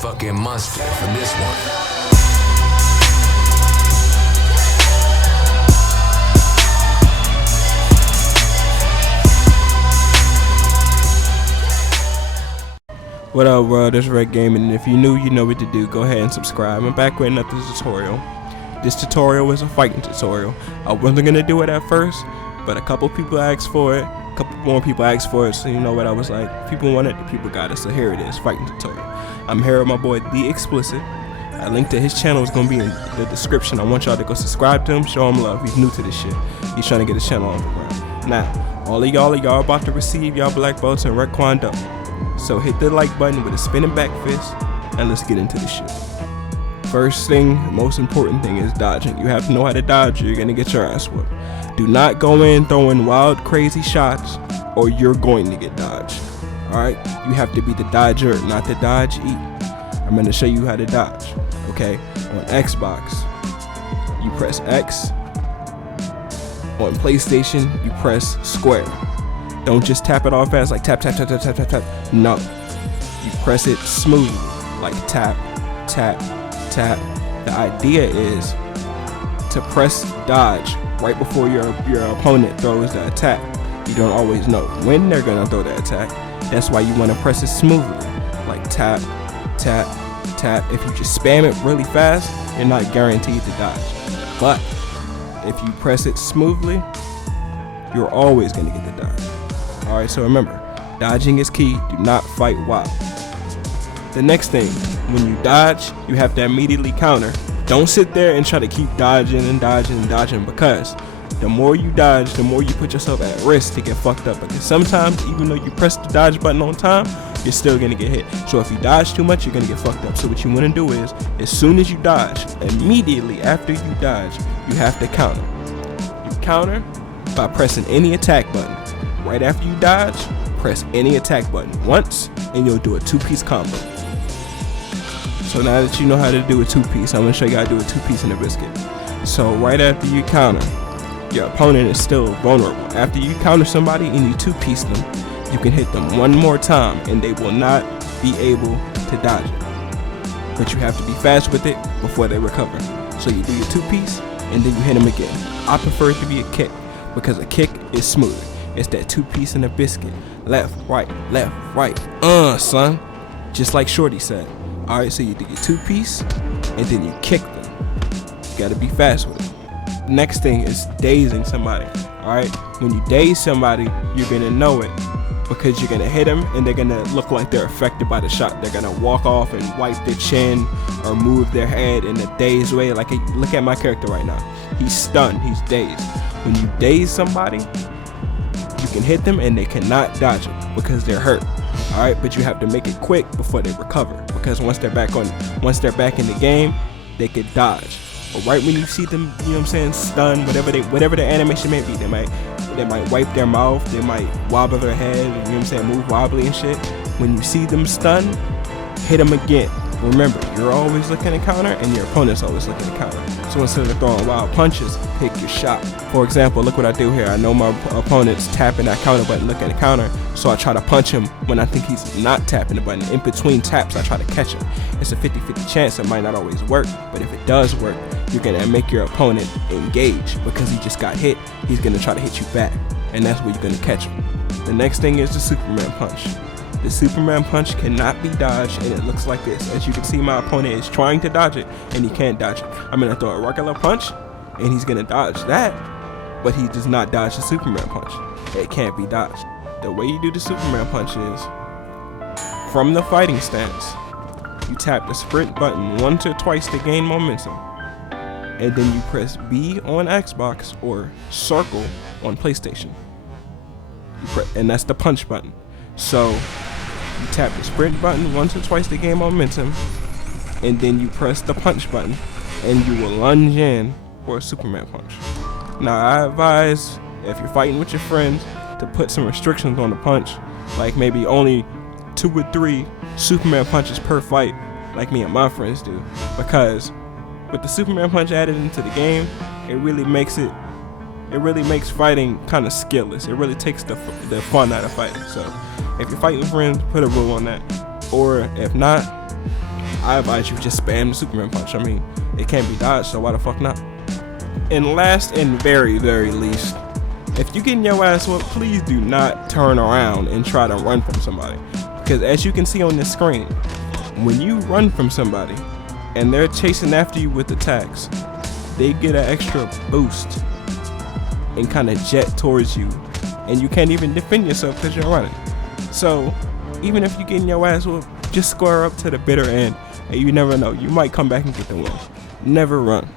motherfucking monster for this one. What up, world? It's Rek Gaming, and if you're new, you know what to do. Go ahead and subscribe. I'm back with another tutorial. This tutorial is a fighting tutorial. I wasn't gonna do it at first, but a couple people asked for it. A couple more people asked for it, so you know what? I was like, people want it, the people got it. So here it is, fighting tutorial. I'm here with my boy The Explicit. A link to his channel is gonna be in the description. I want y'all to go subscribe to him, show him love. He's new to this shit. He's trying to get his channel on the ground. Now, all of y'all about to receive y'all black belts and Rek Kwon. So hit the like button with a spinning back fist, and let's get into the shit. First thing, most important thing is dodging. You have to know how to dodge or you're gonna get your ass whooped. Do not go in throwing wild, crazy shots or you're going to get dodged. Alright? You have to be the dodger, not the dodge eat. I'm gonna show you how to dodge. Okay? On Xbox, you press X. On PlayStation, you press square. Don't just tap it off fast like tap, tap, tap, tap, tap, tap, tap. No. You press it smoothly, like tap, tap, tap. The idea is to press dodge right before your opponent throws the attack. You don't always know when they're gonna throw the attack. That's why you wanna press it smoothly, like tap, tap, tap. If you just spam it really fast, you're not guaranteed to dodge. But if you press it smoothly, you're always gonna get the dodge. Alright, so remember, dodging is key. Do not fight wild. The next thing, when you dodge, you have to immediately counter. Don't sit there and try to keep dodging and dodging and dodging, because the more you dodge, the more you put yourself at risk to get fucked up. Because sometimes, even though you press the dodge button on time, you're still gonna get hit. So if you dodge too much, you're gonna get fucked up. So what you wanna do is, as soon as you dodge, immediately after you dodge, you have to counter. You counter by pressing any attack button. Right after you dodge, press any attack button once, and you'll do a two-piece combo. So now that you know how to do a two-piece, I'm gonna show you how to do a two-piece in a biscuit. So right after you counter, your opponent is still vulnerable. After you counter somebody and you two-piece them, you can hit them one more time, and they will not be able to dodge it. But you have to be fast with it before they recover. So you do your two-piece, and then you hit them again. I prefer it to be a kick, because a kick is smoother. It's that two-piece in a biscuit. Left, right, son. Just like Shorty said. Alright, so you do your two-piece, and then you kick them. You gotta be fast with it. Next thing is dazing somebody. Alright, when you daze somebody, you're gonna know it, because you're gonna hit them, and they're gonna look like they're affected by the shot. They're gonna walk off and wipe their chin, or move their head in a dazed way. Like, look at my character right now. He's stunned, he's dazed. When you daze somebody, you can hit them and they cannot dodge it because they're hurt. Alright, but you have to make it quick before they recover, because once they're back in the game, they could dodge. But right when you see them, you know what I'm saying, stunned, whatever their animation may be, they might wipe their mouth, they might wobble their head, you know what I'm saying, move wobbly and shit. When you see them stunned, hit them again. Remember, you're always looking to counter, and your opponent's always looking to counter. So instead of throwing wild punches, pick your shot. For example, look what I do here. I know my opponent's tapping that counter button, looking to counter, so I try to punch him when I think he's not tapping the button. In between taps, I try to catch him. It's a 50-50 chance. It might not always work, but if it does work, you're gonna make your opponent engage, because he just got hit. He's gonna try to hit you back, and that's where you're gonna catch him. The next thing is the Superman punch. The Superman punch cannot be dodged, and it looks like this. As you can see, my opponent is trying to dodge it, and he can't dodge it. I'm going to throw a regular punch, and he's going to dodge that, but he does not dodge the Superman punch. It can't be dodged. The way you do the Superman punch is, from the fighting stance, you tap the sprint button once or twice to gain momentum, and then you press B on Xbox or circle on PlayStation. And that's the punch button. So you tap the sprint button once or twice to gain momentum, and then you press the punch button, and you will lunge in for a Superman punch. Now, I advise, if you're fighting with your friends, to put some restrictions on the punch, like maybe only 2 or 3 Superman punches per fight, like me and my friends do, because with the Superman punch added into the game, it really makes fighting kind of skillless. It really takes the fun out of fighting. So if you're fighting with friends, put a rule on that. Or if not, I advise you just spam the Superman punch. I mean, it can't be dodged, so why the fuck not? And last and very, very least, if you getting your ass whooped, please do not turn around and try to run from somebody. Because as you can see on this screen, when you run from somebody and they're chasing after you with attacks, they get an extra boost and kind of jet towards you, and you can't even defend yourself because you're running. So even if you're getting your ass whooped, just square up to the bitter end, and you never know, you might come back and get the win. Never run.